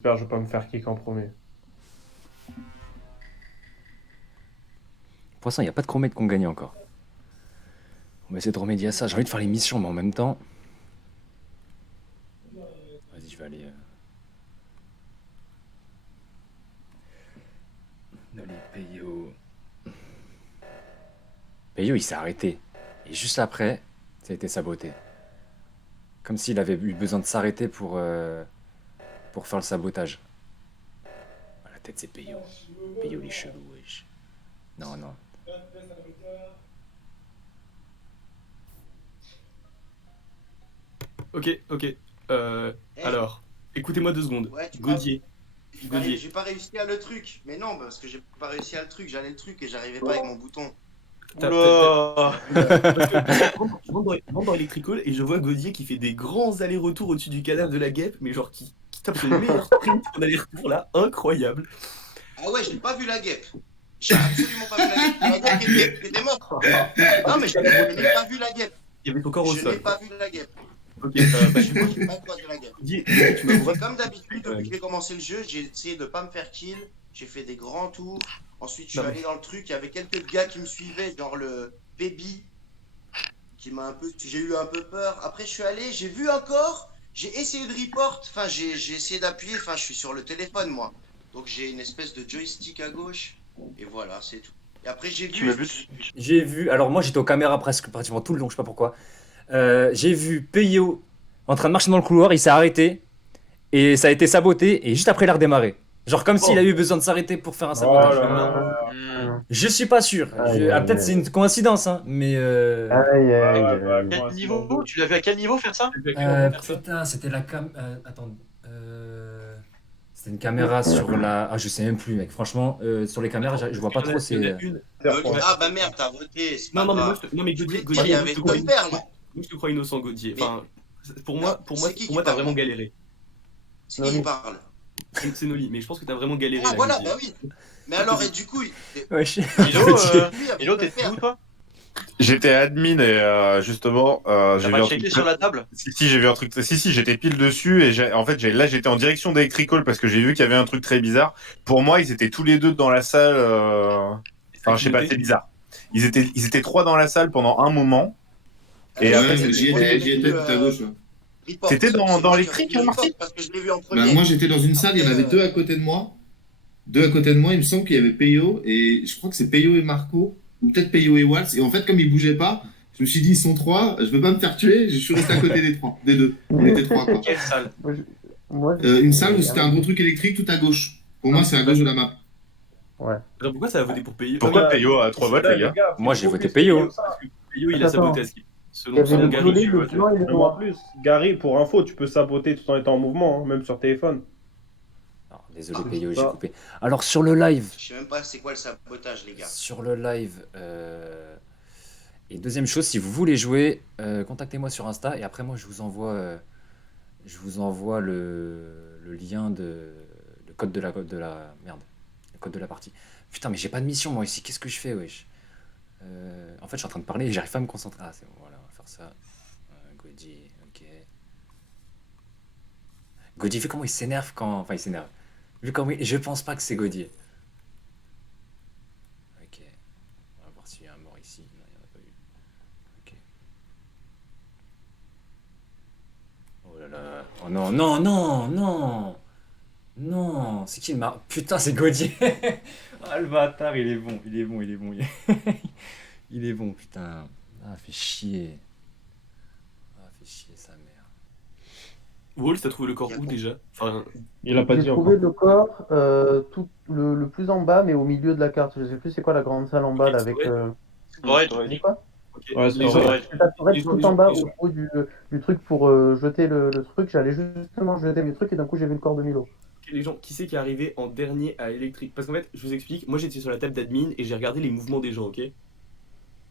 J'espère que je vais pas me faire kick en premier. Pour l'instant, il n'y a pas de chromètre qu'on gagne encore. On va essayer de remédier à ça. J'ai envie de faire les missions, mais en même temps. Vas-y, je vais aller. Allez, Peyo. Peyo, il s'est arrêté. Et juste après, ça a été saboté. Comme s'il avait eu besoin de s'arrêter pour faire le sabotage. Ah, la tête, c'est Peyo. Peyo, il est chelou, wesh. Non, non. Ok. Alors, écoutez-moi 2 secondes. Ouais, tu vois, Gaudier. Gaudier. j'ai pas réussi à le truc. Mais non, parce que j'ai pas réussi à le truc. J'allais le truc et j'arrivais pas avec mon bouton. Parce que je rentre dans Electrical et je vois Gaudier qui fait des grands allers-retours au-dessus du cadavre de la guêpe, mais genre qui tape le meilleur sprint en aller-retour là, incroyable. Ah ouais, je n'ai pas vu la guêpe. J'ai absolument pas vu la guêpe. La guêpe était morte. Non, mais je n'ai pas vu la guêpe. Il y avait ton corps au Je sol. n'ai pas vu la guêpe. Ok, Je n'ai pas croisé la guêpe. Gaudier, tu m'as C'est comme d'habitude, depuis que j'ai commencé le jeu, j'ai essayé de pas me faire kill. J'ai fait des grands tours. Ensuite, je suis allé dans le truc. Il y avait quelques gars qui me suivaient, genre le baby, qui m'a un peu. J'ai eu un peu peur. Après, je suis allé, j'ai vu encore. J'ai essayé de report. Enfin, j'ai essayé d'appuyer. Enfin, je suis sur le téléphone, moi. Donc, j'ai une espèce de joystick à gauche. Et voilà, c'est tout. Et après, j'ai Tu vu. m'as vu J'ai vu. Alors, moi, j'étais aux caméras presque pratiquement tout le long, je sais pas pourquoi. J'ai vu Peyo en train de marcher dans le couloir, il s'est arrêté. Et ça a été saboté, et juste après, il a redémarré. Genre comme s'il a eu besoin de s'arrêter pour faire un Oh sabotage. là là. Hmm. Je suis pas sûr. Peut-être c'est une coïncidence, hein, mais. Ouais, Quel coïncidence niveau? de- Tu l'as vu à quel niveau faire ça? Putain, c'était la cam. Attends. C'était une caméra sur la. Ah, je sais même plus, mec. Franchement, sur les caméras, je vois pas trop. Il y en a C'est. une. Ah bah merde, t'as voté. C'est pas Non, mais grave. non, mais Gaudier, Il y avait je te crois deux perles. moi, je te crois innocent, Gaudier. Mais- Enfin, pour Non, moi, c'est qui t'as parle vraiment galéré. C'est qui qui parle? C'est Noli, mais je pense que t'as vraiment galéré Ah là, voilà, Gaudier. bah oui. Mais alors, et du coup, Wesh. Milo, lui avait Milo, deux t'étais où perles. toi? J'étais admin et justement, T'as j'ai vu pas un checké truc. sur la table? Si, j'ai vu un truc. Si, j'étais pile dessus et en fait, là, j'étais en direction d'Electrical parce que j'ai vu qu'il y avait un truc très bizarre. Pour moi, ils étaient tous les deux dans la salle. Enfin, je sais pas, c'est bizarre. Ils étaient trois dans la salle pendant un moment. Et Ah, après, ouais, j'y étais tout à gauche. Là. report. T'étais dans C'est moi qui ai l'électrique, refusé Marty? report parce que je l'ai vu en Bah, premier. moi, j'étais dans une salle, il y en avait Après, deux à côté de moi. Deux à côté de moi, il me semble qu'il y avait Peyo, et je crois que c'est Peyo et Marco, ou peut-être Peyo et Waltz. Et en fait, comme ils bougeaient pas, je me suis dit, ils sont trois, je veux pas me faire tuer, je suis resté à côté des deux. On était trois, quoi. Quelle salle? Une salle où c'était un gros truc électrique tout à gauche. Pour moi, c'est à gauche de la map. Alors pourquoi ça a voté pour Peyo? Pourquoi Peyo a 3 votes, les gars? Moi, j'ai voté Peyo. Peyo, il a saboté à ce qu'il. Il y Selon avait Gary. le blanc et le noir. En plus, Gary, pour info, tu peux saboter tout en étant en mouvement, hein, même sur téléphone. Non, désolé, Peyo, j'ai coupé. Alors, sur le live. je sais même pas c'est quoi le sabotage, les gars. Sur le live. Et deuxième chose, si vous voulez jouer, contactez-moi sur Insta et après moi je vous envoie le lien le code de la merde, le code de la partie. Putain, mais j'ai pas de mission moi ici. Qu'est-ce que je fais, wesh? En fait, je suis en train de parler et j'arrive pas à me concentrer. Ah, c'est bon, voilà, on va faire ça. Gaudi, ok. Gaudi, vu comment il s'énerve quand, enfin il s'énerve. Vu comment je pense pas que c'est Gaudier. Ok. On va voir s'il y a un mort ici. Non, il n'y en a pas eu. Ok. Oh là là. Oh non, non, non, non. Non. C'est qui le mar... Putain, c'est Gaudier. Ah, le bâtard, il est bon. Il est bon, il est bon. Il est bon, putain. Ah, fait chier. Ah, fait chier sa mère. Waltz, t'as trouvé le corps où déjà? Enfin, Il a pas J'ai dit trouvé encore. le corps tout le plus en bas, mais au milieu de la carte. Je sais plus c'est quoi la grande salle en bas là, avec. Ouais, Tu dis quoi? ok. Ouais, c'est Les vrai. gens- C'est la tourette les gens- tout les en gens- bas les au gens- bout du truc pour jeter le truc. J'allais justement jeter mes trucs et d'un coup j'ai vu le corps de Milo. les gens, qui c'est qui est arrivé en dernier à Electric? Parce qu'en fait, je vous explique, moi j'étais sur la table d'admin et j'ai regardé les mouvements des gens, ok?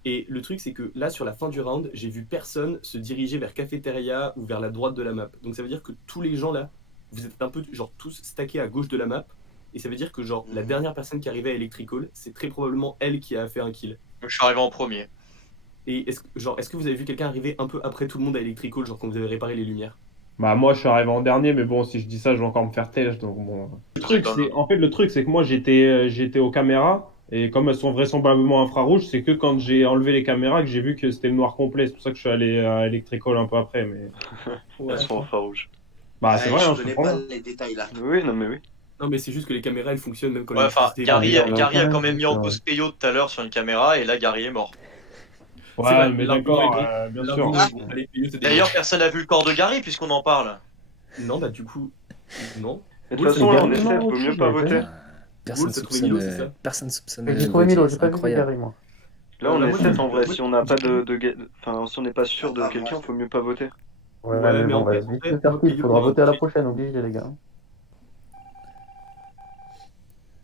Et le truc, c'est que là, sur la fin du round, j'ai vu personne se diriger vers Cafétéria ou vers la droite de la map. Donc ça veut dire que tous les gens là, vous êtes un peu, genre, tous stackés à gauche de la map. Et ça veut dire que, genre, la dernière personne qui arrivait à Electrical, c'est très probablement elle qui a fait un kill. je suis arrivé en premier. Et est-ce que vous avez vu quelqu'un arriver un peu après tout le monde à Electrical, genre quand vous avez réparé les lumières? Bah moi je suis arrivé en dernier, mais bon si je dis ça je vais encore me faire têche, donc bon. Le truc c'est que moi j'étais aux caméras, et comme elles sont vraisemblablement infrarouges, c'est que quand j'ai enlevé les caméras que j'ai vu que c'était le noir complet, c'est pour ça que je suis allé à Electrical un peu après, mais... Ouais. Elles sont infrarouges. Bah c'est vrai, je hein, je connais comprends pas bien. les détails là. Oui, non, mais oui. Non, mais c'est juste que les caméras elles fonctionnent même quand Ouais, enfin, l'électricité- Gary on a a quand même mis en ouais. pause Peyo tout à l'heure sur une caméra, et là, Gary est mort. C'est Ouais, vrai, mais l'argument d'accord, est bon. bien L'argument sûr. est bon. Allez, Peyo, c'est D'ailleurs, personne n'a vu le corps de Gary, puisqu'on en parle. Non, bah du coup, non. De Oui, toute façon, c'est là, on bien. est Non, safe, vaut mieux aussi, pas j'avais voter. fait. Personne Wolf, t'as trouvé soupçonne, Milo, c'est ça personne soupçonne J'ai trouvé Gauthier, Milo, c'est j'ai pas vu incroyable. Gary, moi. Là, on Là, est moi, safe en vrai. moi, Si on n'a pas j'ai- Enfin, si on n'est pas sûr de Ah, quelqu'un, moi, faut mieux pas voter. Ouais, Ouais, mais mais bon, en bah, vrai, vite moi, de faire kill, Peyo, faudra il m'a voter à la tué. prochaine, obligé les gars.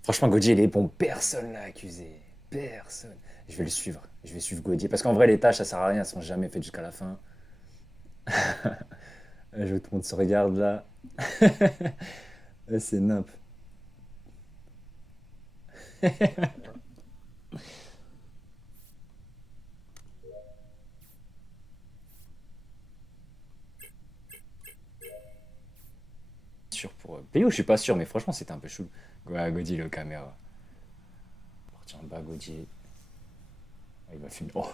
Franchement, Gauthier, il est bon. Personne l'a accusé. Personne. Je vais le suivre. Je vais suivre Gauthier. Parce qu'en vrai, les tâches, ça sert à rien. Elles sont jamais faites jusqu'à la fin. Tout le monde se regarde là. C'est nimp. Sûr pour Péo, je suis pas sûr, mais franchement, c'était un peu chou. Ouais, Gauthier, le caméra. Parti en bas, Gauthier. Ah, il va fumer. Oh.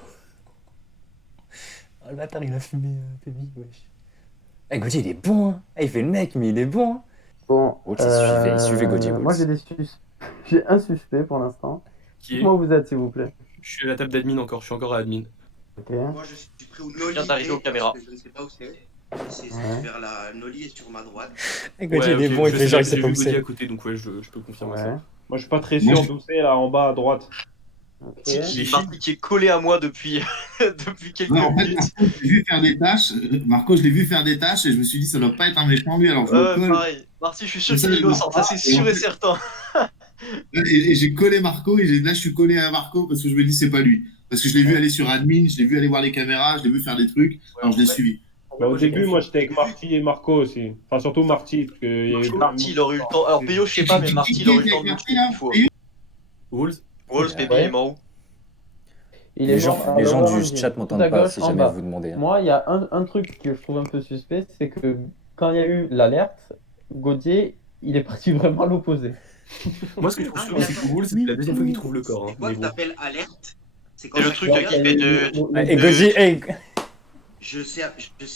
Oh, le bâtard, il a fumé, Pébi, wesh. Eh, Gauthier, il est bon, hein. Eh, il fait le mec, mais il est bon, hein. Bon, Wolf, il suivait Gauthier, moi Wolf. j'ai un suspect pour l'instant. Qui est Dites-moi où vous êtes, s'il vous plaît. Je suis à la table d'admin encore, je suis encore à admin. Ok. Moi je suis pris au Noli. viens d'arriver aux caméras. Parce que je ne sais pas où c'est. C'est Ouais. vers la Noli est sur ma droite. Eh, Gauthier, il est ok, bon, il je fait sais, genre, il j'ai sait vu pas où Gauthier à c'est. côté, donc ouais, je peux confirmer Ouais. ça. Moi je suis pas très Moi, sûr je- d'où c'est là en bas à droite. Ok. C'est Les Marty qui est collé à moi depuis, depuis quelques Ouais, en fait, minutes. Marco, je l'ai vu faire des tâches. Marco, je l'ai vu faire des tâches et je me suis dit, ça doit pas être un méchant lui, alors je le colle. Pareil. Marty, je suis sûr Comme ça, qu'il est il le innocent, ça c'est et en sûr et fait- certain. Et j'ai collé Marco et là, je suis collé à Marco parce que je me dis, c'est pas lui. Parce que je l'ai vu aller sur admin, je l'ai vu aller voir les caméras, je l'ai vu faire des trucs, alors je l'ai suivi. Bah, au début, moi j'étais avec Marty et Marco aussi. Enfin, surtout Marty, parce qu'il y a eu Marty, il aurait eu le temps. Alors, Peyo, je sais pas, mais Marty, il aurait eu le temps de me tuer une fois. Wolves, Wolves, baby, Ouais. il est mort où? Il est Les gens, mort les à gens l'orange, du chat tout m'entendent à pas gauche, si en jamais bas. vous demandez, hein. Moi, il y a un truc que je trouve un peu suspect, c'est que quand il y a eu l'alerte, Gauthier, il est parti vraiment à l'opposé. moi ce que je trouve Ah, sûr, mais c'est que attends. Wolves, c'est la deuxième fois qu'il trouve le corps. Hein. C'est quoi Mais que bon. t'appelles alerte? C'est C'est le ça truc que qui fait de. Et Gauthier, hey, Je sais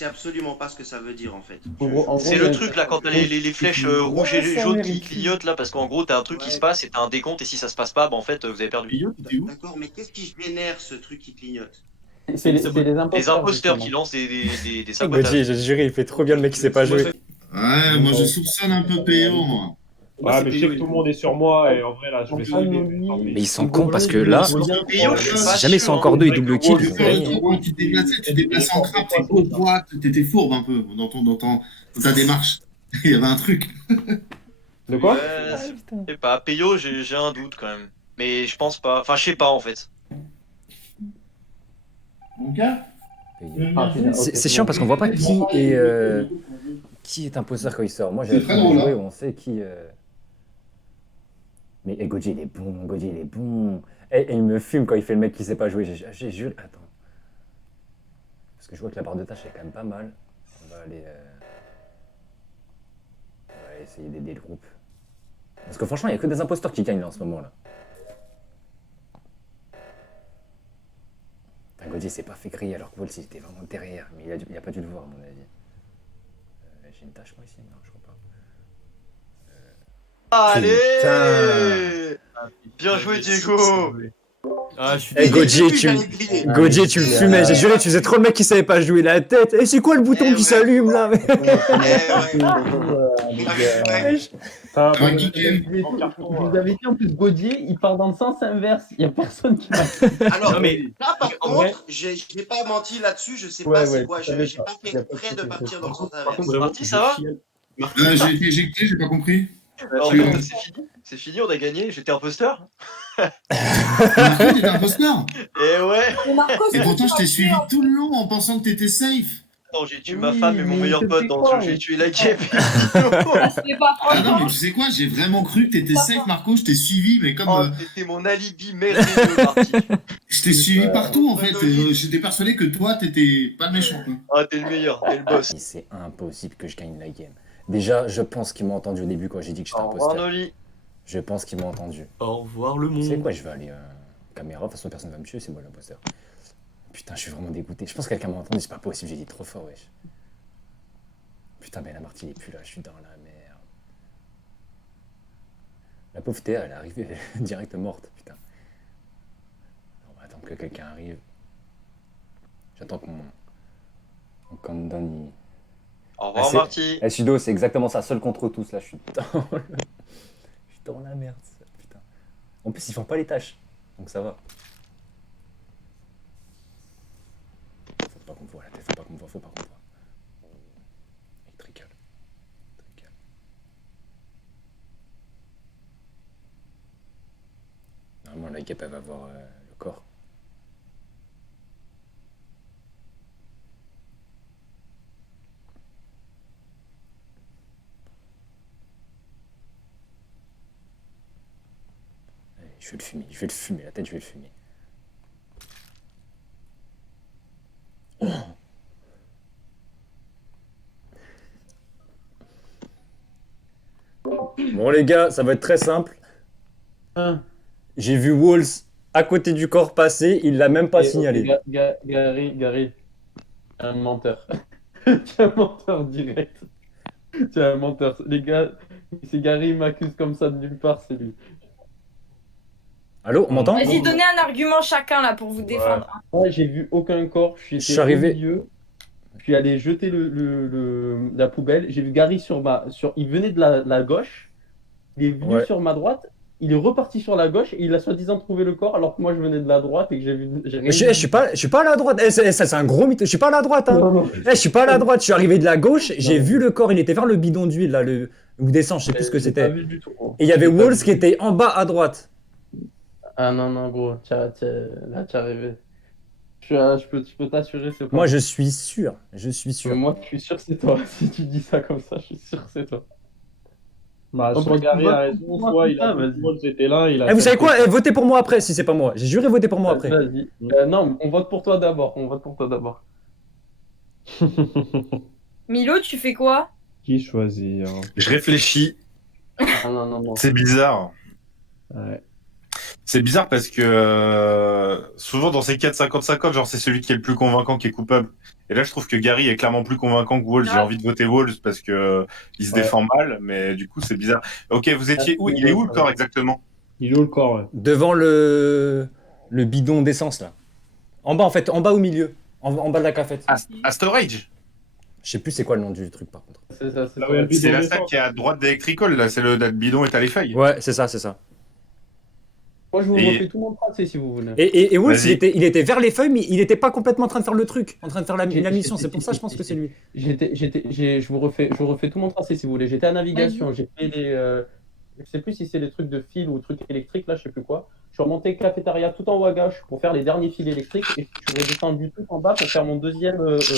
absolument pas ce que ça veut dire en fait. En gros, C'est il y le a- truc là, quand t'as les flèches rouges et ça jaunes qui mérite. clignotent là, parce qu'en gros t'as un truc qui se passe et t'as un décompte, et si ça se passe pas, bah en fait vous avez perdu. Peyo, t'étais où? D'accord, mais qu'est-ce qui génère ce truc qui clignote? C'est les Les imposteurs. imposteurs qui justement. lancent des Gauthier, sabotages. j'ai juré, il fait trop bien le mec qui sait pas Moi, jouer. Ouais, moi je soupçonne un peu PO, moi. moi, Ouais, c'est mais je Peyo sais que et- tout le monde est sur moi, et en vrai là, je vais Enfin, sauver. Noli, Mais ils sont cons parce que là, Peyo, je suis pas si jamais ils sont sûr, encore hein. deux et double kill, ils Tu vont gagner. te déplaçais, tu te déplaçais en crabe, t'es haut droite, t'étais fourbe un peu dans ta démarche. Il y avait un truc. De quoi? Ouais, je sais pas, Peyo, j'ai un doute quand même. Mais je pense pas, enfin je sais pas en fait. Mon gars Ah, putain, C'est ok, c'est chiant parce qu'on voit pas qui est imposteur quand il sort. Moi, j'ai C'est très drôle, joué, hein. on sait qui. Mais Gauthier, il est bon, Gauthier, il est bon. Et il me fume quand il fait le mec qui sait pas jouer. J'ai juré. Attends. Parce que je vois que la barre de tâche est quand même pas mal. On va aller essayer d'aider le groupe. Parce que franchement, il y a que des imposteurs qui gagnent là en ce moment là. Enfin, Gauthier s'est pas fait griller alors que Wolf il était vraiment derrière. Mais il a pas dû le voir à mon avis. J'ai une tâche moi ici, non, je crois pas. Allez! Bien joué Diego! Ah, je suis Eh, Dès le Gauthier, début, j'allais griller. Gauthier, tu le fumais, j'ai juré, tu faisais trop le mec qui savait pas jouer la tête. Et c'est quoi le bouton Eh qui ouais. s'allume là? Eh ouais. Ouais. Ça va, Un bon, geek. en carton, Je vous avais dit en plus, Gauthier, il part dans le sens inverse. Il n'y a personne qui va. Alors, Non, mais là, par en vrai- contre, j'ai pas menti là-dessus, je sais Ouais, pas c'est ouais, quoi, je savais j'ai pas. pas Y a fait pas de près de souci, partir dans le sens Par inverse. contre, vraiment, Marty, ça va? J'ai été éjecté, j'ai pas compris. Alors, Oui. c'est fini, on a gagné, j'étais imposteur? Marco, t'étais imposteur. Eh ouais! Et pourtant, je t'ai suivi tout le long en pensant que t'étais safe. Attends, j'ai tué Oui, ma femme et mon mais meilleur je pote sais dans quoi, ce jeu. J'ai mais- tué la guêpe. Ça se fait pas, Ah non, franchement. mais tu sais quoi, j'ai vraiment cru que t'étais safe, Marco. Je t'ai suivi, mais comme Oh, c'était mon alibi merveilleux, Marty. je t'ai suivi partout en Ouais, fait. Manoli. J'étais persuadé que toi, t'étais pas le méchant. Quoi. Ah, t'es le meilleur, t'es le boss. C'est impossible que je gagne la game. Déjà, je pense qu'ils m'ont entendu au début quand j'ai dit que j'étais Au revoir, imposteur. Noli. Je pense qu'ils m'ont entendu. Au revoir le Tu sais monde. quoi, je vais aller caméra, de toute façon personne va me tuer, c'est moi l'imposteur. Putain, je suis vraiment dégoûté. Je pense que quelqu'un m'a entendu, c'est pas possible, j'ai dit trop fort, wesh. Putain, mais la Marty, il est plus là, je suis dans la merde. La pauvre Théa, elle est arrivée direct morte, putain. On va attendre que quelqu'un arrive. J'attends que mon countdown il... Au revoir, c'est- Marty. Eh, Sudo, c'est exactement ça, seul contre tous, là, je suis je suis dans la merde, ça, putain. En plus, ils font pas les tâches, donc ça va. Faut pas qu'on me voit la tête, faut pas qu'on me voit, faut pas qu'on me voit. Électrical. Électrical. Normalement, la guêpe, elle va voir le corps. Allez, je vais le fumer, je vais le fumer, la tête, je vais le fumer. Bon les gars, ça va être très simple. Hein. J'ai vu Walls à côté du corps passer, il l'a même pas Et, signalé. Gary, un menteur. Tu es un menteur direct. Tu es un menteur. Les gars, si Gary m'accuse comme ça de nulle part, c'est lui. Allô, on m'entend? Vas-y, donnez un argument chacun là pour vous défendre. Moi, j'ai vu aucun corps. Je suis arrivé- au milieu. Je suis allé jeter la poubelle. J'ai vu Gary il venait de la gauche. Il est venu Ouais. sur ma droite. Il est reparti sur la gauche et il a soi-disant trouvé le corps alors que moi je venais de la droite et que j'ai vu. Mais je suis pas à la droite. Ça, c'est un gros mythe. Je suis pas à la droite. Hein. Non, non. Je suis pas à la droite. Je suis arrivé de la gauche. J'ai vu le corps. Il était vers le bidon d'huile là, ou d'essence. Je sais plus ce que J'ai pas c'était. vu du tout. Et il y avait J'ai pas Walls vu qui du tout. était en bas à droite. Ah non, gros, là, tu as rêvé. Je peux t'assurer, c'est pas. Moi, je suis sûr. Je suis sûr. Mais moi, je suis sûr que c'est toi. Si tu dis ça comme ça, je suis sûr que c'est toi. Bah, Oh, soit Gary a raison, moi, soit il a putain, vas-y. dit que Walls était là, il a Eh, vous savez fait- quoi? Votez pour moi après si c'est pas moi. J'ai juré voter pour moi après. Vas-y. Non, on vote pour toi d'abord. On vote pour toi d'abord. Milo, tu fais quoi? Qui choisir? Je réfléchis, Ah non. c'est bizarre. Ouais. C'est bizarre parce que souvent dans ces cas de 50-50, genre c'est celui qui est le plus convaincant qui est coupable. Et là je trouve que Gary est clairement plus convaincant que Walls. J'ai envie de voter Walls parce que il se Ouais. défend mal, mais du coup c'est bizarre. Ok, vous étiez où? Il est où le corps exactement? Il est où le corps, ouais. Devant le bidon d'essence là. En bas en fait, en bas au milieu. En bas de la cafette. À Storage? Je sais plus c'est quoi le nom du truc par contre. C'est ça, c'est Là ça. où il y a le bidon C'est la d'essence. salle qui est à droite d'Electrical, là c'est le bidon et t'as les feuilles. Ouais, c'est ça, c'est ça. Moi, je vous Et- refais tout mon tracé si vous voulez. Et Wolf, Vas-y. il était vers les feuilles, mais il était pas complètement en train de faire le truc, en train de faire la J'ai- mission. j'ai- C'est pour ça, je pense que c'est lui. Je vous refais tout mon tracé si vous voulez. J'étais à navigation, j'ai fait je sais plus si c'est les trucs de fil ou trucs électriques, là, je sais plus quoi. Je suis remonté cafétéria tout en haut à gauche pour faire les derniers fils électriques et je suis redescendu tout en bas pour faire mon deuxième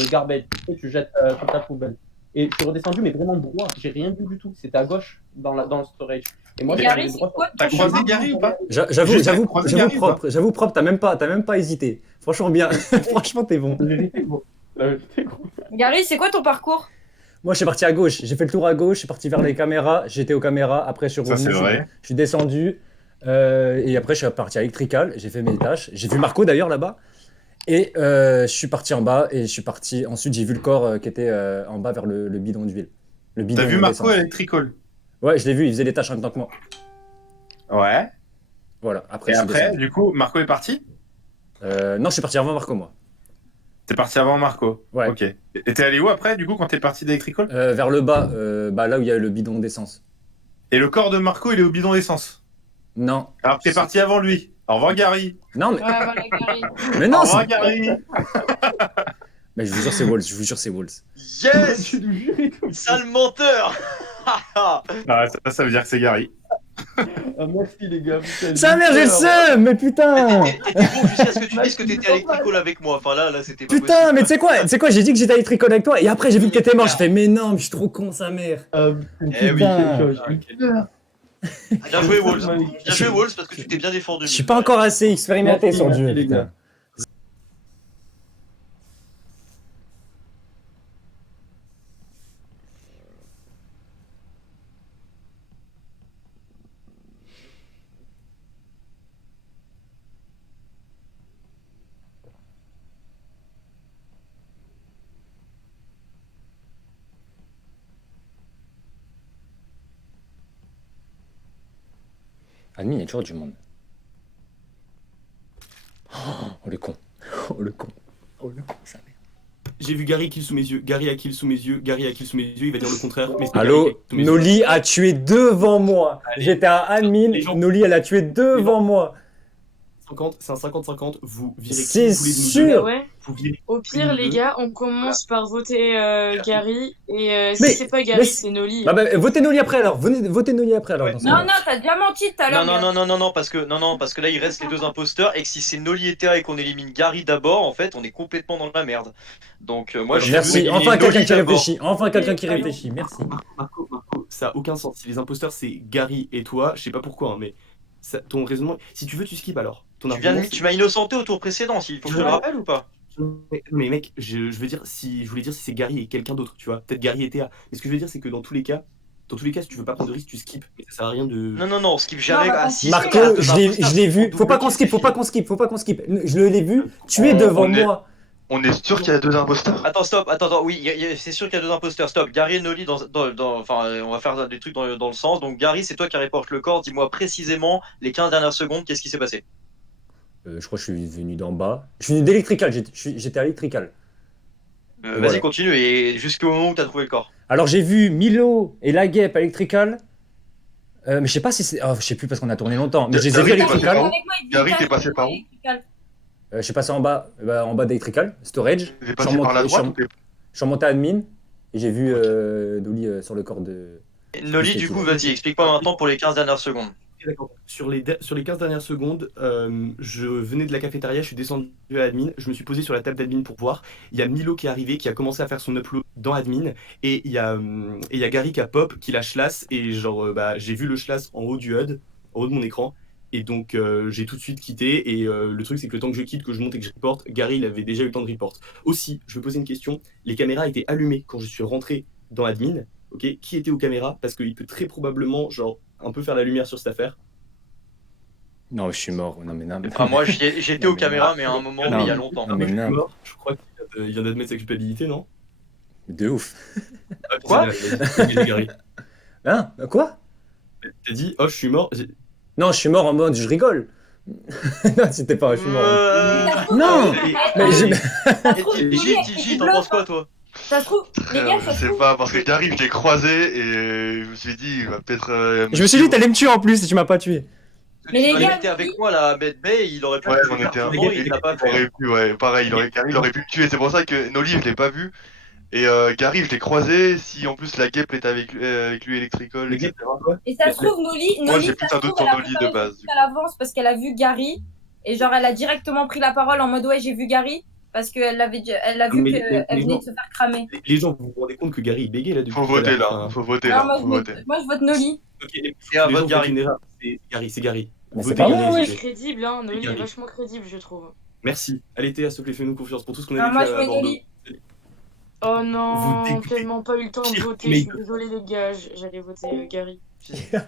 garbage. Tu jettes toute la poubelle. Et je suis redescendu, mais vraiment droit. J'ai rien vu du tout. C'était à gauche dans le storage. Et moi, Gary, j'avais c'est droit. quoi T'as ton croisé chemin? Gary ou pas? J'avoue croisé Gary ou propre, t'as même pas hésité. Franchement bien, franchement t'es bon. La vérité, gros. La vérité, gros. Gary, c'est quoi ton parcours? Moi je suis parti à gauche, j'ai fait le tour à gauche, je suis parti vers les caméras, j'étais aux caméras, après je suis Ça, revenu, c'est vrai. je suis descendu, et après je suis parti à Electrical, j'ai fait mes tâches, j'ai vu Marco d'ailleurs là-bas, et je suis parti en bas, et je suis parti, ensuite j'ai vu le corps qui était en bas vers le bidon d'huile. Le bidon T'as vu Marco d'essence. à Electrical? Ouais, je l'ai vu, il faisait les tâches en même temps que moi. Ouais. Voilà, après Et je suis après, descendu. du coup, Marco est parti? Non, je suis parti avant Marco moi. T'es parti avant Marco? Ouais. Ok. Et t'es allé où après, du coup, quand t'es parti d'Electrical? Vers le bas, là où il y a le bidon d'essence. Et le corps de Marco, il est au bidon d'essence. Non. Alors t'es parti avant lui. Au revoir Gary. Non, mais, Ouais, voilà, Gary. mais Au non, revoir c'est... Gary. Mais je vous jure c'est Walls, je vous jure c'est Walls. Yes! Tu nous jures et tout. Sale menteur! Ah, ça veut dire que c'est Gary. Ah, merci les gars. putain, Sa mère, j'ai le seum, mais putain. T'étais bon jusqu'à ce que tu dises que t'étais à l'électricole avec moi. Enfin là, c'était pas Putain, mais tu sais quoi, j'ai dit que j'étais à l'électricole avec toi, et après j'ai vu que t'étais mort, je fais mais non, mais je suis trop con, sa mère. Eh oui. Putain. Bien joué, Walls. Bien joué, Walls, parce que tu t'es bien défendu. Je suis pas encore assez expérimenté sur le jeu, les putain. gars. Admin, il y a toujours du monde. Oh le con. Oh le con. Oh le con, sa mère. J'ai vu Gary kill sous mes yeux, Gary a kill sous mes yeux, Gary a kill sous mes yeux, il va dire le contraire. Mais c'est Allô, Gary qui a kill sous mes yeux. Noli a tué devant moi. J'étais à admin, Les gens- Noli elle a tué devant moi. 50, c'est un 50-50, vous virez qui C'est vous voulez de nous sûr. deux. Ouais. Vous virez Au pire, les gars, on commence par voter Gary. Et si Mais- c'est pas Gary, mais- c'est Noli. Bah, votez Noli après alors, votez Noli après alors. Ouais. dans ce Non, cas-là. non, t'as déjà menti tout à l'heure. Non, parce que là il reste les deux imposteurs et que si c'est Noli et Théa et qu'on élimine Gary d'abord, en fait, on est complètement dans la merde. Donc moi je Merci, veux enfin éliminer quelqu'un Noli qui d'abord. réfléchit, enfin quelqu'un qui réfléchit, merci. Marco, ça a aucun sens. Si les imposteurs c'est Gary et toi, je sais pas pourquoi, hein, mais ton raisonnement. Si tu veux, tu skip alors. Ton argument, Tu m'as innocenté au tour précédent, il faut que je te le rappelle ou pas? Mais mec, je veux dire, je voulais dire si c'est Gary et quelqu'un d'autre, tu vois. Peut-être Gary et Théa. Mais ce que je veux dire, c'est que dans tous les cas, si tu veux pas prendre de risque, tu skip. Mais ça sert à rien de. Non, on skip jamais. Non, bah, Ah, si, Marco, c'est je l'ai vu, faut pas qu'on skip, je l'ai vu tuer devant on est- moi. On est sûr qu'il y a 2 imposteurs? Attends, stop, attends, oui, c'est sûr qu'il y a deux imposteurs, stop. Gary et Noli, enfin, on va faire des trucs dans le sens. Donc, Gary, c'est toi qui reporte le corps. Dis-moi précisément, les 15 dernières secondes, qu'est-ce qui s'est passé? Je crois que je suis venu d'en bas. Je suis venu d'électrical, j'étais à l'électrical. Vas-y, Voilà. continue, et jusqu'au moment où t'as trouvé le corps. Alors j'ai vu Milo et la guêpe à électrical. Mais je sais pas si c'est. Oh, je sais plus parce qu'on a tourné longtemps. Mais je les ai vus à Gary, t'es l'électrical. Gary, t'es passé par où? Je suis passé en bas d'électrical, storage. T'es passé par la droite ou t'es- Je suis remonté à admin et j'ai vu Dolly sur le corps de. Noli, du coup, vas-y, explique-moi maintenant pour les 15 dernières secondes. Ok, d'accord. Sur les 15 dernières secondes, je venais de la cafétéria, je suis descendu à admin, je me suis posé sur la table d'admin pour voir. Il y a Milo qui est arrivé, qui a commencé à faire son upload dans admin, et il y a Gary qui a pop, qui l'a schlass, et genre j'ai vu le schlass en haut du HUD, en haut de mon écran, et donc j'ai tout de suite quitté, et le truc c'est que le temps que je quitte, que je monte et que je reporte, Gary il avait déjà eu le temps de report. Aussi, je vais poser une question, les caméras étaient allumées quand je suis rentré dans admin, ok? Qui était aux caméras? Parce qu'il peut très probablement, genre, un peu faire la lumière sur cette affaire. Non, je suis mort. Non, mais non. Enfin, moi, j'étais Non, aux mais caméras, non. mais à un moment, Non, mais il y a longtemps. non, mais non. Mort, je crois qu'il vient d'admettre sa culpabilité, non? De ouf. Quoi? Gary. Hein? Quoi? T'as dit, oh, je suis mort. Non, je suis mort en mode je rigole. Non, c'était pas, je suis mort. Non! Mais Gigi, t'en penses quoi, toi? Ça se trouve, les gars, Je ça se sais trouve. pas, parce que Gary, je l'ai croisé et je me suis dit, il va peut-être. Je me suis dit, t'allais me tuer en plus et tu m'as pas tué. Mais les Il gars, était avec moi là à Bed Bay, il aurait pu Ouais, le j'en tuer étais un. largement, il l'a pas Il fait. aurait pu, ouais, pareil, Gary, il aurait pu le tuer. C'est pour ça que Noli, je l'ai pas vu. Et Gary, je l'ai croisé. Si en plus la guêpe est avec lui, Electrical, etc. Et ça se trouve, Noli, Moi, j'ai ça plus se un doute trouve, sur elle a Noli de préparé base, son truc à l'avance parce qu'elle a vu Gary. Et genre, elle a directement pris la parole en mode ouais, j'ai vu Gary. Parce qu'elle a vu Mais qu'elle les venait gens- de se faire cramer. Les gens, vous vous rendez compte que Gary il bégaye là depuis Faut tout à voter l'heure. là, faut voter Alors, là, faut voter. moi, je vote Noli. Ok, Et un les vote gens Gary. votent une erreur. C'est Gary. Mais c'est Votez pas Gary, moi, s'il Noli vous est plaît. crédible, hein. Noli est Gary. vachement crédible, je trouve. Merci. Allez, Théa, s'il te plaît, fais-nous confiance pour tout ce qu'on Non, a moi, vécu je à mets Bordeaux. Noli. Oh Vous non, dégoûtez. tellement pas eu le temps de Pire voter. mec. Je suis désolée, les gars. J'allais voter Gary. T'as eu le temps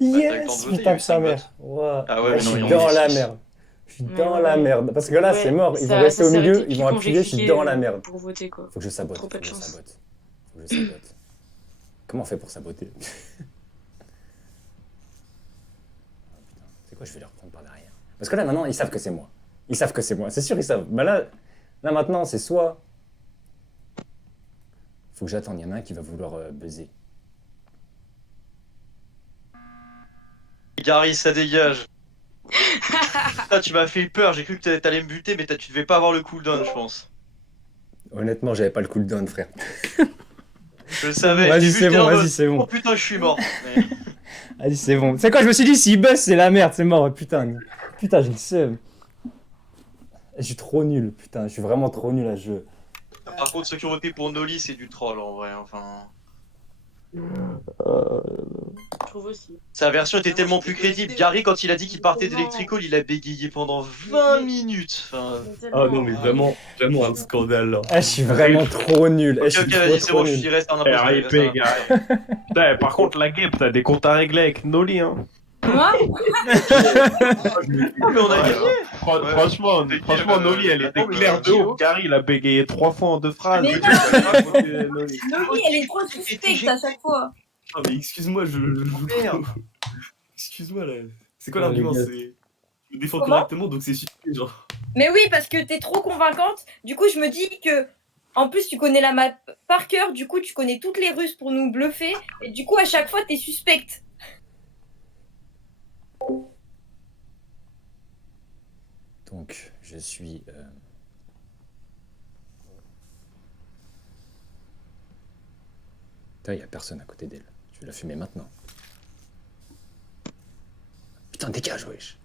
de Yes! voter, Putain il y a de eu sa 5 mère. votes. Ouah. Ah ouais, mais Je non, suis il y en dans a la six. merde. Je suis Mais dans ouais. la merde. Parce que là, Ouais, c'est mort. Ils vont ça rester au s'est milieu, arrêté ils vont depuis appuyer, je suis compliqué, dans la merde. Pour voter, quoi. Faut que je sabote. Trop peu de Faut que je chance. sabote. Faut que je sabote. Comment on fait pour saboter? C'est quoi, je vais les reprendre par derrière. Parce que là, maintenant, ils savent que c'est moi. Ils savent que c'est moi. C'est sûr, ils savent. Mais là maintenant, c'est soit. Faut que j'attende. Il y en a un qui va vouloir buzzer. Gary, ça dégage. Putain, tu m'as fait peur, j'ai cru que t'allais me buter, mais tu devais pas avoir le cooldown, je pense. Honnêtement, j'avais pas le cooldown, frère. Je le savais. Vas-y, J'ai vu, c'est j'étais bon, en vas-y, mode, c'est bon. Oh putain, je suis mort. Mais- Vas-y, c'est bon. C'est quoi, je me suis dit, s'il buzz, c'est la merde, c'est mort, putain. Putain, j'ai le seum. Je suis trop nul, putain, je suis vraiment trop nul à ce jeu. Par contre, ceux qui ont voté pour Noli, c'est du troll en vrai. Enfin, Je trouve aussi. sa version était tellement plus crédible. Gary, quand il a dit qu'il partait d'Electrical, il a bégayé pendant 20 minutes. Enfin... Ah non, mais vraiment un scandale là. Ah, je suis vraiment trop nul. Ok, Je suis ok, trop, vas-y, c'est trop bon, je nul. suis resté un imposteur. il reste RIP, un gars. imposteur. Putain, par contre, la game, t'as des comptes à régler avec Noli, hein. Moi Mais on a gagné. Franchement, Noli, elle était claire de ouf. Gary, il a bégayé 3 fois en 2 phrases. Mais non Noli, elle est trop suspecte à chaque fois. Ah mais excuse-moi, Merde. Excuse-moi là. C'est quoi l'argument? les gars. C'est... Je me défends Comment correctement donc c'est suffisant, genre. Mais oui, parce que t'es trop convaincante. Du coup, je me dis que, en plus, tu connais la map par cœur. Du coup, tu connais toutes les Russes pour nous bluffer. Et du coup, à chaque fois, t'es suspecte. Donc, je suis... Putain, il n'y a personne à côté d'elle. Je vais la fumer maintenant. Putain, dégage, wesh.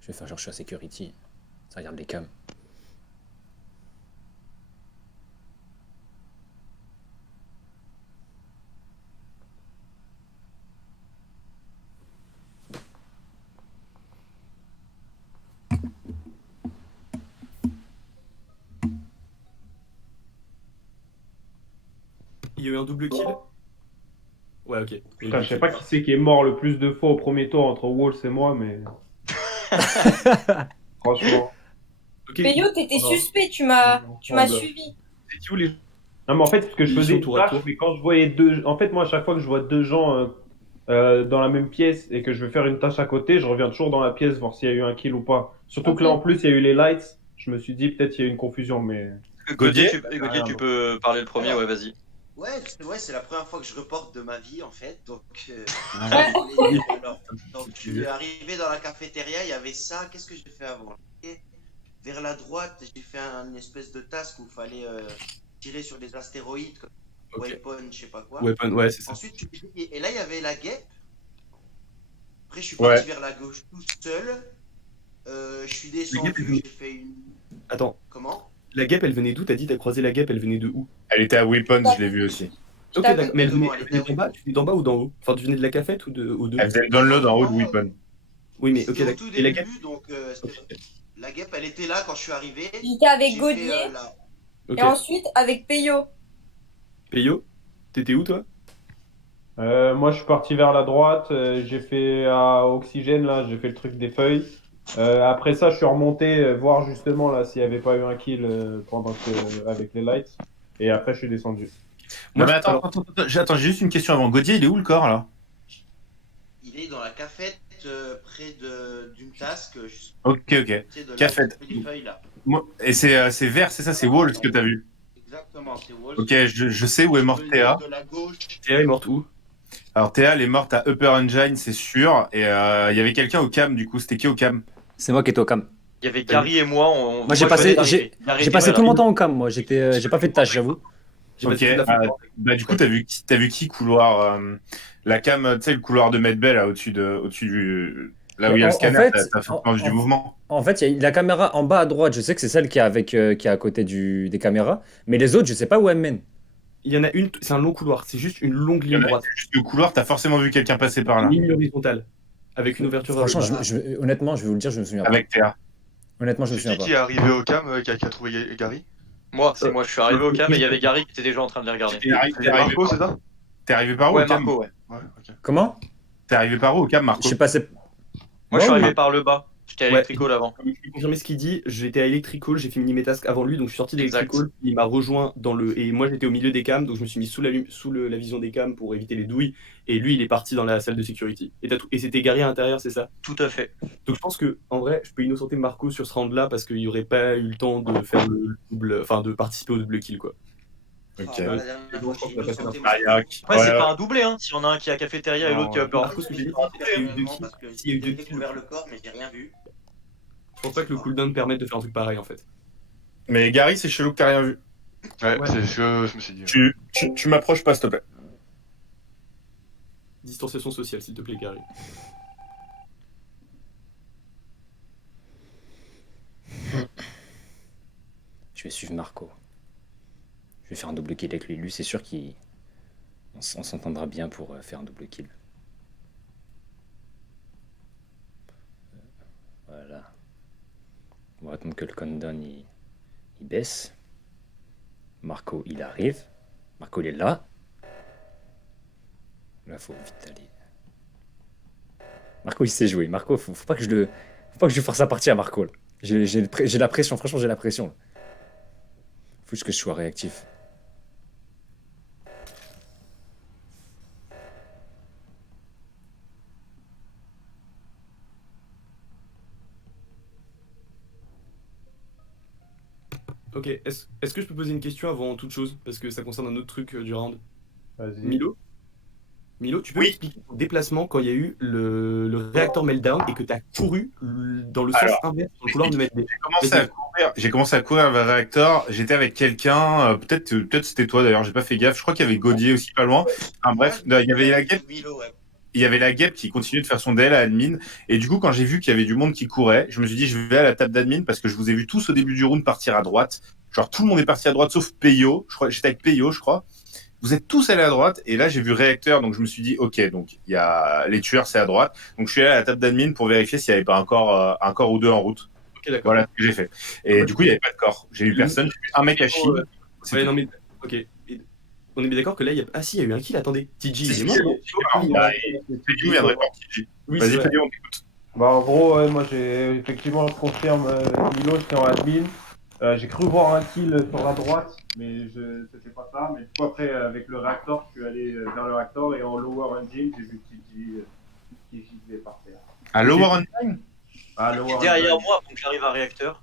Je vais faire genre je suis à security. Ça regarde les cams. Il y a eu un double kill. Ouais, ok. Putain, je sais pas qui c'est qui est mort le plus de fois au premier tour entre Walls et moi, mais. Franchement. Ok. Peyo, t'étais Non. suspect. Tu m'as bah. suivi. C'est qui où les... Non, mais en fait, parce que je Ils faisais sont une tour à tâche, tour. mais quand je voyais deux. En fait, moi, à chaque fois que je vois deux gens dans la même pièce et que je vais faire une tâche à côté, je reviens toujours dans la pièce voir s'il y a eu un kill ou pas. Surtout que là, en plus, il y a eu les lights. Je me suis dit, peut-être il y a eu une confusion, mais. Gaudier, Rien, tu non. peux parler le premier, ouais, vas-y. Ouais, c'est la première fois que je reporte de ma vie en fait. Donc, donc je suis arrivé dans la cafétéria, il y avait ça. Qu'est-ce que j'ai fait avant? Vers la droite, j'ai fait une espèce de task où il fallait tirer sur des astéroïdes, comme Weapon, je sais pas quoi. Weapon, ouais, c'est ça. Ensuite, et là, il y avait la guêpe. Après, je suis parti vers la gauche tout seul. Je suis descendu, j'ai fait une. Attends. Comment? La guêpe, elle venait d'où? T'as dit, t'as croisé la guêpe, elle venait de où? Elle était à Weapons, je l'ai vu aussi. Ok, d'accord. Mais elle venait d'en bas, tu venais d'en bas ou d'en haut? Enfin, tu venais de la cafette ou aux deux? Elle faisait le download en haut de Weapon. Oui, mais ok, C'était au d'accord. tout Et la début, guêpe? donc la guêpe, elle était là quand je suis arrivé. J'étais avec J'ai Gaudier. fait, la- Ok. Et ensuite, avec Peyo. Peyo, t'étais où toi? Moi, je suis parti vers la droite. J'ai fait à Oxygène, là, j'ai fait le truc des feuilles. Après ça, je suis remonté voir justement là s'il n'y avait pas eu un kill avec les lights. Et après, je suis descendu. Non, mais attends, j'ai juste une question avant. Gaudier, il est où le corps là? Il est dans la cafette près d'une task. Ok. Tu sais, de là où Cafette. on fait les feuilles, là. Et c'est vert, c'est ça, c'est Walls que t'as vu? Exactement, c'est Walls. Ok, je sais où est morte Théa. De la gauche. Théa est morte où? Alors Théa, elle est morte à Upper Engine, c'est sûr. Et il y avait quelqu'un au cam, du coup, c'était qui au cam? C'est moi qui étais au cam. Il y avait Gary et moi. Moi, j'ai passé, j'ai passé tout mon temps au cam, moi. J'ai pas fait de tâche, j'avoue. Ok, bah du coup, t'as vu qui couloir la cam, tu sais, le couloir de Medbay, là, au-dessus du. Là où il y a le scanner, t'as fait du mouvement. En fait, il y a la caméra en bas à droite, je sais que c'est celle qui est à côté des caméras. Mais les autres, je sais pas où elles mènent. Il y en a une, c'est un long couloir, c'est juste une longue ligne droite. Juste le couloir, t'as forcément vu quelqu'un passer par là. Une ligne horizontale. Avec une ouverture. Franchement, honnêtement, je vais vous le dire, je me souviens pas. Avec Théa. Honnêtement, je me souviens Qui pas. est arrivé au cam, qui a trouvé Gary? Moi, c'est moi, je suis arrivé au cam et il y avait Gary qui était déjà en train de les regarder. T'es Marco, c'est ça? T'es arrivé par où Ouais, au cam? Marco, ouais. Comment? T'es arrivé par où au cam, Marco? Je suis passé. Moi, je suis arrivé par le bas. J'étais à Electrical avant. Je vais confirmer ce qu'il dit. J'étais à Electrical, j'ai fini mes tasks avant lui, donc je suis sorti d'Electrical. Il m'a rejoint dans le. Et moi, j'étais au milieu des cams, donc je me suis mis sous la vision des cams pour éviter les douilles. Et lui, il est parti dans la salle de sécurity. Et c'était Gary à l'intérieur, c'est ça? Tout à fait. Donc je pense que, en vrai, je peux innocenter Marco sur ce round-là parce qu'il n'y aurait pas eu le temps de faire le double. Enfin, de participer au double kill, quoi. Ok. La dernière fois, j'ai innocenté Après, c'est pas un doublé, hein. Si on a un qui est à cafétéria et l'autre qui est à Upper. Marco, ce que j'ai dit, c'est qu'il y a eu deux kills. parce que S'il y a eu deux j'ai kills, découvert le corps, mais j'ai rien vu. je pense pas que le cooldown permette de faire un truc pareil, en fait. Mais Gary, c'est chelou que t'as rien vu. Ouais, Ouais. c'est ce que je me suis dit. Tu m'approches pas, s'il te plaît. Distanciation sociale, s'il te plaît, Gary. Je vais suivre Marco. Je vais faire un double kill avec lui. Lui, c'est sûr qu'on s'entendra bien pour faire un double kill. Voilà. On va attendre que le countdown il baisse. Marco, il arrive. Marco, il est là. Là, faut vite aller. Marco, il sait jouer. Marco, faut pas que je le... Faut pas que je lui force à partir à Marco. Là. J'ai la pression. Franchement, j'ai la pression. Là. Faut juste que je sois réactif. Ok, est-ce que je peux poser une question avant toute chose? Parce que ça concerne un autre truc du round. Vas-y. Milo, tu peux m'expliquer ton déplacement quand il y a eu le réacteur meltdown et que tu as couru dans le sens inverse dans le couloir de MLB. J'ai commencé à courir vers le réacteur. J'étais avec quelqu'un, peut-être c'était toi d'ailleurs, j'ai pas fait gaffe. Je crois qu'il y avait Gaudier aussi pas loin. Enfin, bref, il y avait la guêpe. Il y avait la guêpe qui continuait de faire son DL à admin. Et du coup, quand j'ai vu qu'il y avait du monde qui courait, je me suis dit, je vais à la table d'admin parce que je vous ai vu tous au début du round partir à droite. Genre, tout le monde est parti à droite sauf Peyo. J'étais avec Peyo, je crois. Vous êtes tous allés à droite. Et là, j'ai vu réacteur. Donc, je me suis dit, OK, donc il y a les tueurs, c'est à droite. Donc, je suis allé à la table d'admin pour vérifier s'il n'y avait pas encore un corps ou deux en route. Ok, d'accord. Voilà ce que j'ai fait. Et du coup, il n'y avait pas de corps. J'ai eu personne. J'ai vu un mec à Chine. Ouais, non, mais. Ok. Et on est bien d'accord que là, il y a. Ah, si, il y a eu un kill, attendez. TG, il est mort. TG vient de répondre. TG. Vas-y, Fabien, on t'écoute. Bah, en gros, ouais, moi, effectivement, je confirme, Milo, j'étais en admin. J'ai cru voir un kill sur la droite, mais c'était pas ça. Mais du coup, après, avec le réacteur, je suis allé vers le réacteur et en lower engine, j'ai vu TG qui gisait par terre. À lower engine? À lower Derrière engine. moi, donc j'arrive à réacteur.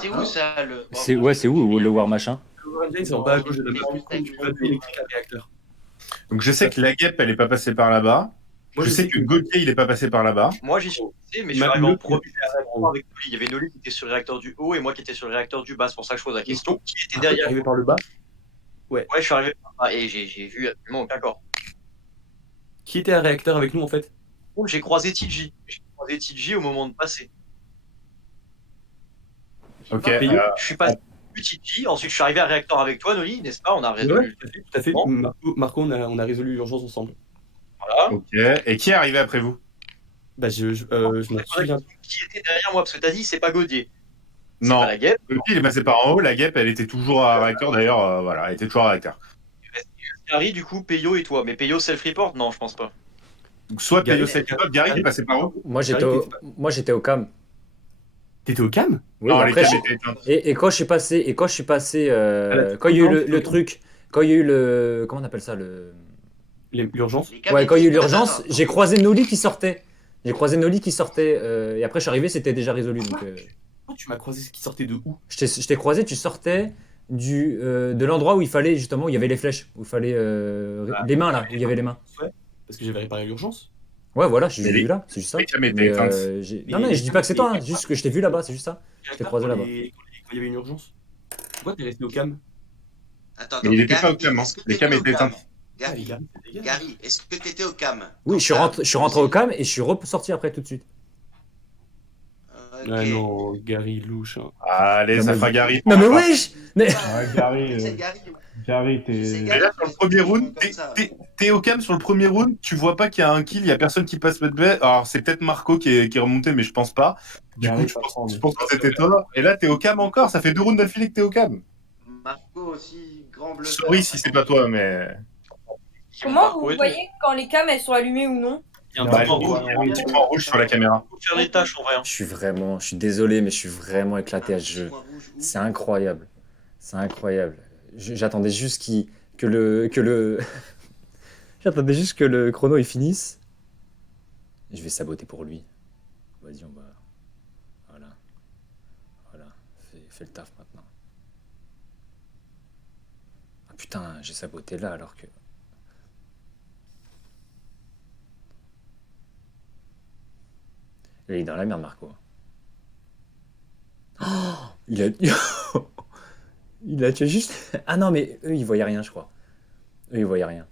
C'est où ça le. C'est où le war machin? Le engine, c'est en bas à gauche de la map. Tu vas plus électrique à réacteur. Donc, je sais que la guêpe, elle est pas passée par là-bas. Moi, je sais que Gauthier, il est pas passé par là-bas. Moi j'y suis passé, mais je suis arrivé en premier avec Noli. Il y avait Noli qui était sur le réacteur du haut et moi qui étais sur le réacteur du bas. C'est pour ça que je pose la question. Qui était derrière? Arrivé par le bas? Ouais, je suis arrivé par là et j'ai vu absolument aucun corps. Qui était à réacteur avec nous en fait? J'ai croisé TG. J'ai croisé TG au moment de passer. Ok. Je suis passé TG, ensuite je suis arrivé à réacteur avec toi, Noli, n'est-ce pas? On a résolu. Ouais, tout à fait. Marco, on a résolu l'urgence ensemble. Voilà. Ok. Et qui est arrivé après vous? Bah, je m'en souviens. Qui était derrière moi? Parce que t'as dit c'est pas Gaudier. Non. Pas la guêpe. Gauthier, il est passé par en haut. La guêpe, elle était toujours à réacteur. D'ailleurs, voilà, elle était toujours à réacteur. Gary, du coup, Peyo et toi. Mais Peyo self-report? Non, je pense pas. Donc, soit Gary, Peyo Self-Report, Gary, il est passé par où? Moi, j'étais au cam. T'étais au cam? Oui, Non, après, les cams étaient éteintes. et quand je suis passé, quand il y a eu le truc, quand il y a eu le, comment on appelle ça, l'urgence? Ouais, quand il y a eu l'urgence, j'ai croisé Noli qui sortait. Et après, je suis arrivé, c'était déjà résolu. Donc, Oh, tu m'as croisé qui sortait de où? je t'ai croisé, tu sortais de l'endroit où il fallait, justement, où il y avait les flèches, où il fallait les mains, là, où il y avait les mains. Ouais, parce que j'avais réparé l'urgence. Ouais, voilà, je t'ai vu là, c'est juste ça. Les cams étaient Mais, éteintes. non, mais je dis pas que c'est toi, hein, juste que je t'ai vu là-bas, c'est juste ça. Je t'ai croisé là-bas. Quand il y avait une urgence. Pourquoi t'es resté au cam? Attends, Mais il était Gary, pas au cam, hein. est-ce que Les t'étais cams au étaient cam? éteintes. Gary, est-ce que t'étais au cam? Oui, je suis rentré au cam et je suis ressorti après tout de suite. Ok. Ah non, Gary louche. Hein. Allez, ça fera Gary. Non, mais wesh! Mais... Ouais, Gary, C'est Gary. Gary, C'est t'es. Gary. Mais là, sur le premier round, Comme ça. t'es au cam sur le premier round, tu vois pas qu'il y a un kill, il y a personne qui passe mettre B. Alors, c'est peut-être Marco qui est remonté, mais je pense pas. Du Gary, coup, je pas trop, mais- pense que c'était toi. Et là, t'es au cam encore, ça fait 2 rounds d'affilée que t'es au cam. Marco aussi, grand bleu. Sorry si c'est pas toi, mais. Comment vous voyez quand les cams elles sont allumées ou non? Il y a un Bah, petit point rouge. il y a un petit point rouge sur la caméra. Faut faire les tâches en vrai. hein. Je suis désolé, mais je suis vraiment éclaté à ce jeu. C'est incroyable. C'est incroyable. J'attendais juste que le j'attendais juste que le chrono il finisse. Je vais saboter pour lui. Vas-y, on va. Voilà. Voilà. Fais le taf maintenant. Ah putain, j'ai saboté là alors que. Il est dans la merde, Marco. Oh, il a. Il a tué juste. Ah non, mais eux, ils voyaient rien, je crois. Eux, ils voyaient rien.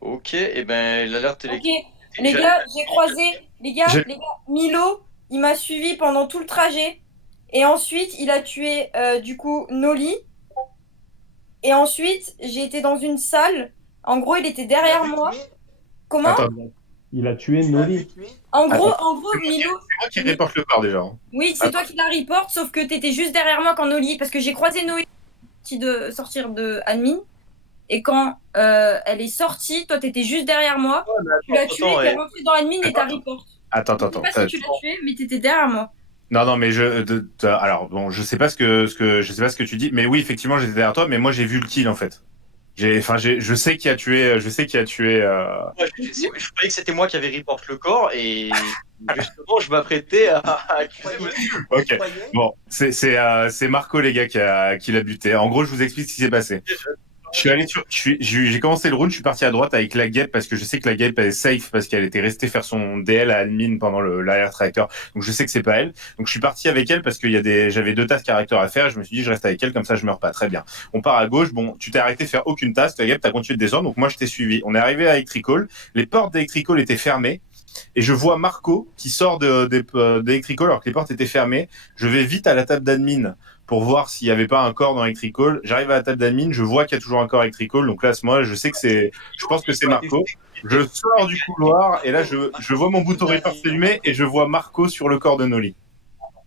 Ok, et ben l'alerte Ok, électrique. les gars, j'ai croisé. Les gars, Milo, il m'a suivi pendant tout le trajet. Et ensuite, il a tué du coup Noli. Et ensuite, j'ai été dans une salle. En gros, il était derrière moi. Comment? Attends, Il a tué Tu l'as vu Noli. tuer? En gros, Attends. Milo. C'est moi qui reporte le corps déjà. Hein. Oui, c'est toi qui la report, sauf que t'étais juste derrière moi quand Noli. Parce que j'ai croisé Noli de sortir de admin. Et quand elle est sortie, toi t'étais juste derrière moi. Tu l'as tué, t'es rentré dans admin et t'as report. Attends. Je sais pas si tu l'as tué, mais t'étais derrière moi. Non, mais alors bon, je sais pas ce que tu dis, mais oui, effectivement, j'étais derrière toi, mais moi j'ai vu le kill en fait. Je sais qui a tué. Ouais, je croyais que c'était moi qui avais report le corps et justement je m'apprêtais à accuser monsieur. Ok. Bon, c'est Marco les gars qui l'a buté. En gros, je vous explique ce qui s'est passé. J'ai commencé le round, je suis parti à droite avec la guêpe parce que je sais que la guêpe elle est safe parce qu'elle était restée faire son DL à admin pendant l'arrière tracteur. Donc je sais que c'est pas elle. Donc je suis parti avec elle parce que j'avais 2 tasks caractères à faire. Je me suis dit je reste avec elle comme ça je meurs pas. Très bien. On part à gauche. Bon, tu t'es arrêté de faire aucune task. La guêpe t'as continué de descendre. Donc moi je t'ai suivi. On est arrivé à Electrical. Les portes d'Electrical étaient fermées. Et je vois Marco qui sort d'Electrical alors que les portes étaient fermées. Je vais vite à la table d'admin pour voir s'il n'y avait pas un corps dans Electrical. J'arrive à la table d'admin, je vois qu'il y a toujours un corps Electrical. Donc là, moi, je pense que c'est Marco. Je sors du couloir et là, je vois mon bouton report s'allumer et je vois Marco sur le corps de Noli.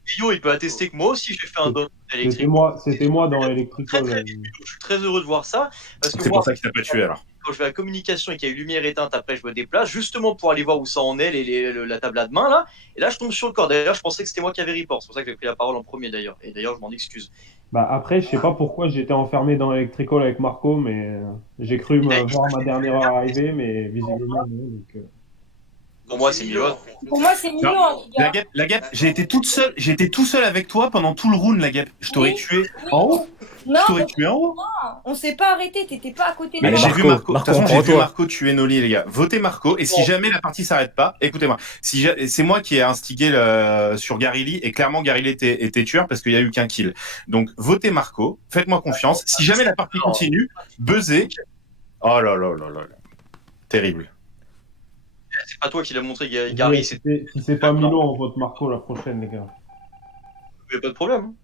Guillaume, il peut attester que moi aussi j'ai fait un download électrique. C'était moi dans Electrical. Je suis très heureux de voir ça. Parce que C'est moi, pour ça qu'il t'a pas tué alors. quand je vais à la communication et qu'il y a eu lumière éteinte, après je me déplace justement pour aller voir où ça en est, la table à main là. Et là je tombe sur le corps. D'ailleurs, je pensais que c'était moi qui avais report. C'est pour ça que j'ai pris la parole en premier d'ailleurs. Et d'ailleurs, je m'en excuse. Bah après, je sais pas pourquoi j'étais enfermé dans Electrical avec Marco, mais j'ai cru me voir ma dernière heure arriver, mais visiblement non. Donc, Pour moi, c'est Milo. Pour moi, c'est Milo, hein, les gars. La guêpe, j'ai été tout seul avec toi pendant tout le round, la guêpe. Je t'aurais tué en haut. Non, Je t'aurais tué en haut. on s'est pas arrêté, t'étais pas à côté de Mais moi. j'ai vu Marco. De toute façon, j'ai vu Marco tuer Noli, les gars. Votez Marco. Et si jamais la partie s'arrête pas, écoutez-moi. C'est moi qui ai instigé sur Garili et clairement Garili était tueur parce qu'il y a eu qu'un kill. Donc votez Marco. Faites-moi confiance. Si jamais la partie continue, buzzez. Oh là là là là. Terrible. C'est pas toi qui l'as montré, Gary. si c'est pas Milo, on vote Marco la prochaine, les gars. Il n'y a pas de problème.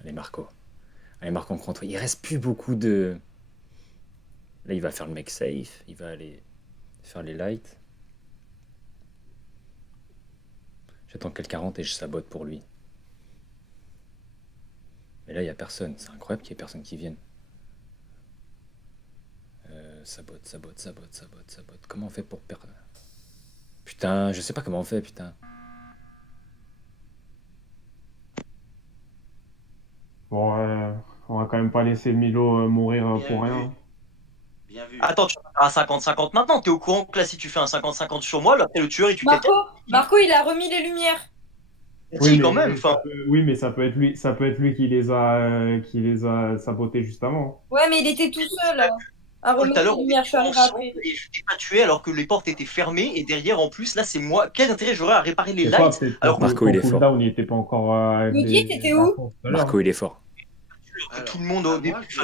Allez, Marco, on contre. Il reste plus beaucoup de. Là, il va faire le mec safe. Il va aller faire les lights. J'attends que quelqu'un rentre et je sabote pour lui. Mais là, il n'y a personne. C'est incroyable qu'il n'y ait personne qui vienne. Sabote. Comment on fait pour perdre? Putain, je sais pas comment on fait, putain. Bon, on va quand même pas laisser Milo mourir pour rien. Bien vu. Attends, tu vas faire un 50-50 maintenant. T'es au courant que là, si tu fais un 50-50 sur moi, là, le tueur, il tue quelqu'un. Marco, il a remis les lumières. Oui, quand même. Oui, mais ça peut être lui qui les a sabotés juste avant. Ouais, mais il était tout seul à remettre les lumières. Je suis arrivé après. Et je t'ai pas tué alors que les portes étaient fermées et derrière, en plus, là, c'est moi. Quel intérêt j'aurais à réparer les lights alors Marco, il est fort. Il était pas encore. Gauthier, t'étais où? Marco, il est fort. Tout le monde au début. Je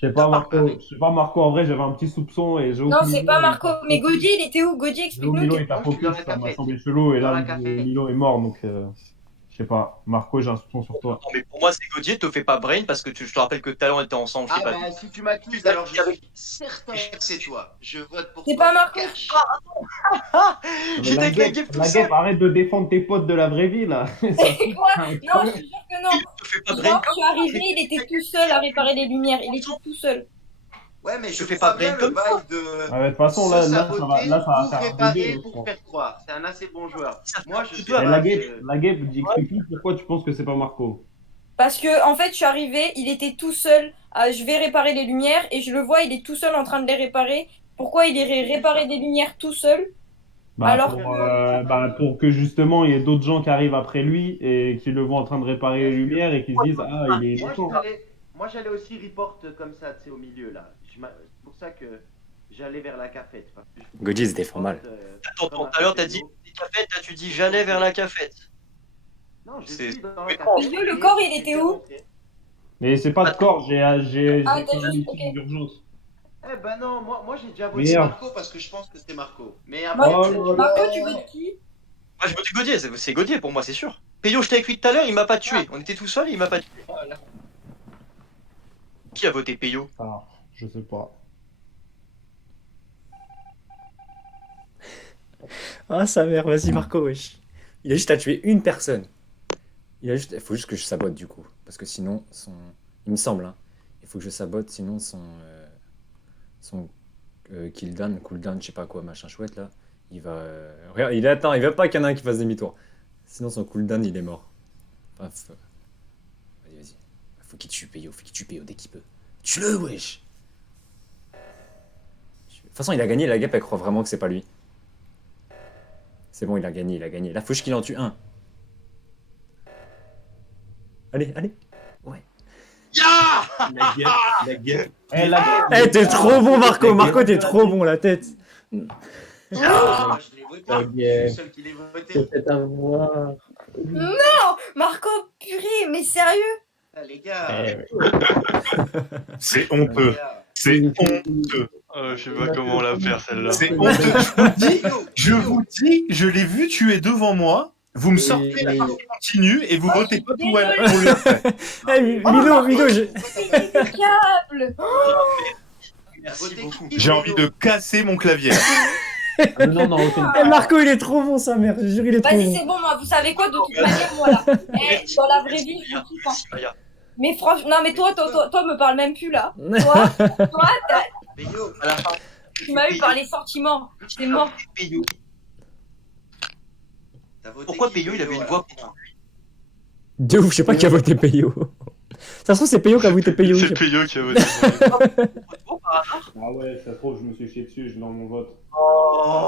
sais pas, Marco, en vrai, j'avais un petit soupçon et j'ai Non, c'est pas Marco. Mais Gauthier, il était où? Gauthier, explique-nous. Milo est à focus, ça m'a semblé chelou et là, Milo est mort donc. Je sais pas, Marco, j'ai un soupçon sur toi. Non, mais pour moi, c'est Gauthier, te fais pas brain parce que je te rappelle que tout à l'heure on était ensemble. Ah, bah, si tu m'accuses, alors je suis certain que c'est toi. Je vote pour toi. C'est pas Marco. J'étais avec la guêpe tout seul. La guêpe, arrête de défendre tes potes de la vraie vie là. Quoi? Non, je te jure que non. Genre, je suis arrivé, il était tout seul à réparer les lumières. Il était tout seul. Ouais, mais je fais crois pas bien brain le comme bail ça. de. De toute façon, là, ça va faire préparer pour faire croire. C'est un assez bon joueur. Moi, je suis la guêpe, explique-nous pourquoi tu penses que c'est pas Marco. Parce que, en fait, je suis arrivé, il était tout seul. Je vais réparer les lumières et je le vois, il est tout seul en train de les réparer. Pourquoi il irait réparer des lumières tout seul? Pour que justement il y ait d'autres gens qui arrivent après lui et qui le voient en train de réparer les lumières et qui se disent ah il est innocent. Moi j'allais aussi report comme ça, tu sais, au milieu là. C'est pour ça que j'allais vers la cafette. Goji se défend mal. Attends, tout à l'heure, t'as dit cafette, là, tu dis j'allais vers la cafette. Non, C'est- j'étais dans la étrange. cafette. Le corps, il était où? Mais c'est pas de corps, j'ai Ah, fait t'as une juste- meeting ok. d'urgence. Eh ben non, moi j'ai déjà voté Merde. Marco parce que je pense que c'était Marco. Mais Marco, après, Oh là Marco, tu votes qui? Moi, je vote Godier, c'est Godier pour moi, c'est sûr. Peyo, j'étais avec lui tout à l'heure, il m'a pas tué. On était tout seul, il m'a pas tué. Qui a voté Peyo? Ah, je sais pas. Ah, sa mère, vas-y, Marco, wesh. Il a juste à tuer une personne. Il faut juste que je sabote, du coup. Parce que sinon, il me semble, hein. Il faut que je sabote, sinon son cooldown, je sais pas quoi, machin chouette, là. Il va... Regarde, il attend, il veut pas qu'il y en ait un qui fasse demi-tour. Sinon, son cooldown, il est mort. Bref. Vas-y. Faut qu'il tue Peyo dès qu'il peut. Tue-le, wesh. De toute façon, il a gagné, la guêpe, elle croit vraiment que c'est pas lui. C'est bon, il a gagné. Là, faut juste qu'il en tue un. Allez. Ouais. La guêpe. Eh, t'es trop bon, Marco. Marco, t'es trop bon, la tête. moi, je l'ai voté. Ok. Je suis le seul qui l'ai voté. C'est avoir. Marco, purée, mais sérieux? Ah, les gars. C'est honteux. les gars. C'est honteux. Je sais pas comment la faire celle-là. C'est honteux. Je vous dis, je l'ai vu tuer devant moi. Vous me sortez la partie continue et vous votez pas pour elle. Pour lui après. Eh, Milo, Câble. Merci beaucoup. J'ai envie de casser mon clavier. Non, aucune. Eh, Marco, il est trop bon, sa mère. Je jure, il est trop Vas-y, bon. c'est bon, moi, vous savez quoi, de toute manière, moi, là. Eh, dans la vraie vie, je vous kiffe, hein. Merci, Maya. Mais franchement, non, mais toi, me parle même plus, là. Toi, Peyo, À la fin, tu m'as eu par les sentiments. J'étais mort. Peyo. t'as voté Pourquoi qui, Peyo, il avait une à la voix fin contre lui? De ouf, je sais pas qui a voté Peyo. Ça se trouve, c'est Peyo qui a voté Peyo. C'est Peyo qui a voté. Oh, par hasard. Ah ouais, ça se trouve, je me suis chié dessus, je l'ai dans mon vote. Oh.